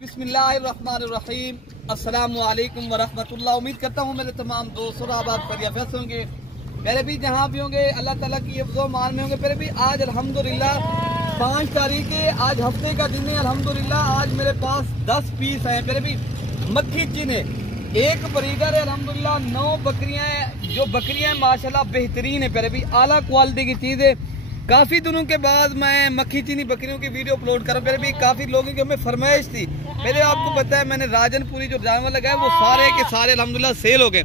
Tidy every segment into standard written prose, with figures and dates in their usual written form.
बिस्मिल्लाहिर्रहमानिर्रहीम, अस्सलामु अलैकुम वरहमतुल्लाह। उम्मीद करता हूँ मेरे तमाम दोस्त और आप खैरियत होंगे। मेरे भी जहाँ भी होंगे अल्लाह ताला की इफ़्ज़ो मान में होंगे। मेरे भी आज अल्हम्दुलिल्लाह 5 तारीख है, आज हफ्ते का दिन है। अल्हम्दुलिल्लाह आज मेरे पास 10 पीस हैं। मेरे भी मक्खी चीन है, एक ब्रीडर है। अल्हम्दुलिल्लाह 9 बकरियाँ हैं। जो बकरियाँ हैं माशाल्लाह बेहतरीन है, मेरे भी आला क्वालिटी की चीज़ है। काफ़ी दिनों के बाद मैं मक्खी चीनी बकरियों की वीडियो अपलोड कर रहा हूँ। मेरे भी काफ़ी लोगों की हमें फरमाइश थी। पहले आपको पता है मैंने राजनपुरी जो जानवर लगाए वो सारे के सारे अल्हम्दुलिल्लाह सेल हो गए।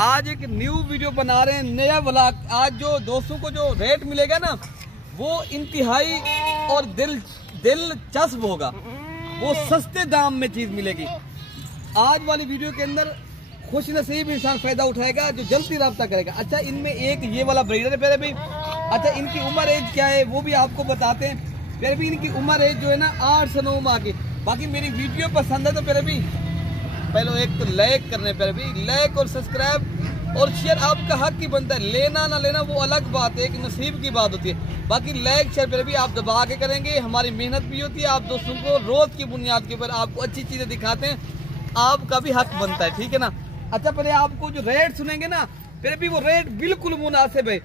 आज एक न्यू वीडियो बना रहे हैं, नया व्लॉग। आज जो दोस्तों को जो रेट मिलेगा ना वो इंतहाई और दिलचस्प होगा, वो सस्ते दाम में चीज़ मिलेगी। आज वाली वीडियो के अंदर खुश नसीब इंसान फायदा उठाएगा जो जल्दी रब्ता करेगा। अच्छा, इनमें एक ये वाला ब्रीडर है मेरे भी। अच्छा, इनकी उम्र एज क्या है वो भी आपको बताते हैं। मेरे भी इनकी उम्र एज जो है ना 8 से 9 माह की। बाकी मेरी वीडियो पसंद है तो मेरे भी पहले एक तो लाइक करने, मेरे भी लाइक और सब्सक्राइब और शेयर आपका हक ही बनता है। लेना ना लेना वो अलग बात है, एक नसीब की बात होती है। बाकी लाइक शेयर मेरे भी आप दबा के करेंगे, हमारी मेहनत भी होती है। आप दोस्तों को रोज की बुनियाद के ऊपर आपको अच्छी चीजें दिखाते हैं, आपका भी हक बनता है, ठीक है ना। अच्छा, पहले आपको जो रेट सुनेंगे ना फिर भी वो रेट बिल्कुल मुनासिब है।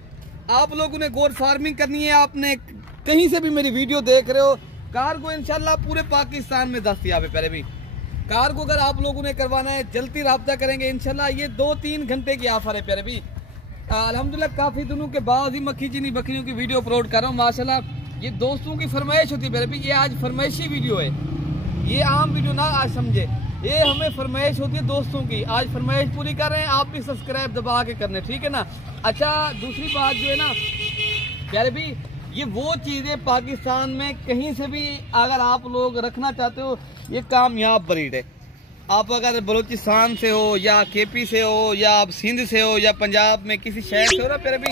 आप लोगों ने गोट फार्मिंग करनी है, आपने कहीं से भी मेरी वीडियो देख रहे हो, कार्गो इंशाल्लाह पूरे पाकिस्तान में दस्तयाब है। पहले भी कार्गो अगर आप लोगों ने करवाना है जल्दी रब्ता करेंगे इंशाल्लाह। ये 2-3 घंटे की ऑफर है। प्यारे भी अल्हम्दुलिल्लाह काफी दिनों के बाद ही मक्खी चीनी बकरियों की वीडियो अपलोड कर रहा हूँ माशाल्लाह। ये दोस्तों की फरमाइश होती है प्यारे भी, ये आज फरमाइशी वीडियो है, ये आम वीडियो ना आज समझे, ये हमें फरमाइश होती है दोस्तों की। आज फरमाइश पूरी कर रहे हैं, आप भी सब्सक्राइब दबा के करने, ठीक है ना। अच्छा, दूसरी बात जो है ना प्यारे भी, ये वो चीज़ें पाकिस्तान में कहीं से भी अगर आप लोग रखना चाहते हो, ये कामयाब ब्रीड है। आप अगर बलूचिस्तान से हो या केपी से हो या आप सिंध से हो या पंजाब में किसी शहर से हो ना प्यारे भी,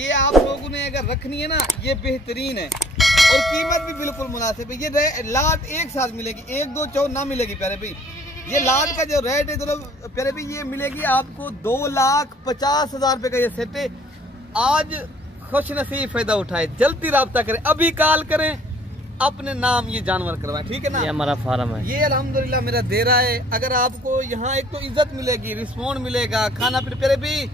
ये आप लोगों ने अगर रखनी है ना ये बेहतरीन है और कीमत भी बिल्कुल मुनासिब है। ये लाट एक साथ मिलेगी, 1-2 चौ ना मिलेगी प्यारे भी। ये लाट का जो रेट है तो प्यारे भी ये मिलेगी आपको 2,50,000 रुपए का ये सेट है। आज खुश नसीब फायदा उठाए, जल्दी रब्ता करें, अभी कॉल करें, अपने नाम ये जानवर करवाएं, ठीक है ना। ये हमारा फार्म है, ये अल्हम्दुलिल्लाह मेरा दे रहा है। अगर आपको यहाँ एक तो इज्जत मिलेगी, रिस्पॉन्ड मिलेगा, खाना प्यारे भी।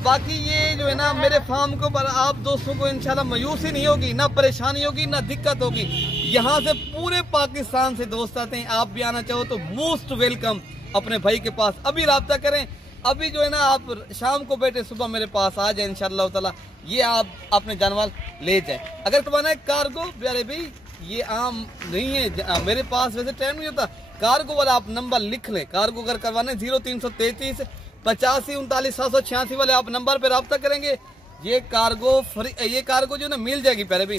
बाकी ये जो है ना मेरे फार्म के ऊपर आप दोस्तों को इंशाल्लाह मायूसी नहीं होगी, ना परेशानी होगी, ना दिक्कत होगी। यहाँ से पूरे पाकिस्तान से दोस्त आते हैं, आप भी आना चाहो तो मोस्ट वेलकम अपने भाई के पास। अभी रब्ता करें, अभी जो है ना आप शाम को बैठे सुबह मेरे पास आ जाए इंशाल्लाह ताला, ये आप अपने जानवर ले जाए। अगर करवाना है कार्गो प्यारे भाई, ये आम नहीं है मेरे पास, वैसे टाइम नहीं होता। कार्गो वाला आप नंबर लिख लें, कार्गो अगर करवाना है 0333 85 39 786 वाले आप नंबर पे रब्ता करेंगे। ये कार्गो फ्री, ये कार्गो जो ना मिल जाएगी प्यारे भी।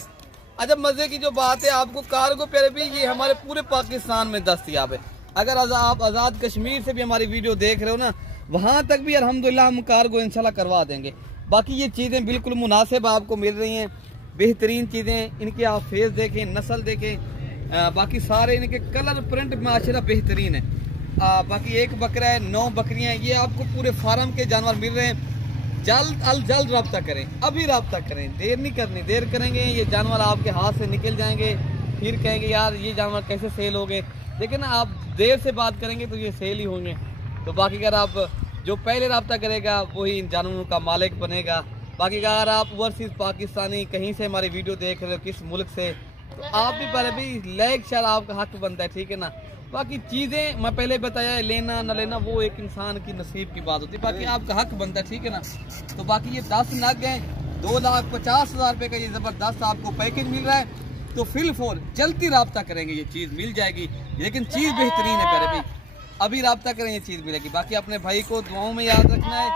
अच्छा, मजे की जो बात है, आपको कार्गो प्यारे भी ये हमारे पूरे पाकिस्तान में दस्तयाब है। अगर आप आज़ाद कश्मीर से भी हमारी वीडियो देख रहे हो ना, वहाँ तक भी अल्हम्दुलिल्लाह हम कार्गो इंशाल्लाह करवा देंगे। बाकी ये चीज़ें बिल्कुल मुनासिब आपको मिल रही हैं, बेहतरीन चीज़ें। इनके आप फेस देखें, नस्ल देखें, बाकी सारे इनके कलर प्रिंट माशाल्लाह बेहतरीन है। बाकी एक बकरा है, 9 बकरियां, ये आपको पूरे फार्म के जानवर मिल रहे हैं। जल्द रब्ता करें, अभी रब्ता करें, देर नहीं करनी। देर करेंगे ये जानवर आपके हाथ से निकल जाएंगे, फिर कहेंगे यार ये जानवर कैसे सेल हो गए। लेकिन आप देर से बात करेंगे तो ये सेल ही होंगे। तो बाकी अगर आप जो पहले रब्ता करेगा वही इन जानवरों का मालिक बनेगा। बाकी अगर आप ओवरसीज पाकिस्तानी कहीं से हमारी वीडियो देख रहे हो, किस मुल्क से, तो आप भी पहले भी लाइक शेयर आपका हक बनता है, ठीक है ना। बाकी चीज़ें मैं पहले बताया है, लेना ना लेना वो एक इंसान की नसीब की बात होती है, बाकी आपका हक बनता है, ठीक है ना। तो बाकी ये 10 नग हैं, 2,50,000 रुपये का ये ज़बरदस्त आपको पैकेज मिल रहा है। तो फिल फोर जल्दी रब्ता करेंगे, ये चीज़ मिल जाएगी। लेकिन चीज़ बेहतरीन है प्यारे भाई, अभी रब्ता करें, ये चीज़ मिलेगी। बाकी अपने भाई को दुआओं में याद रखना है,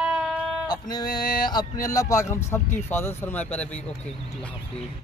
अपने अल्लाह पाक हम सब की हिफाजत फरमाए प्यारे भाई। ओके, अल्लाह हाफिज़।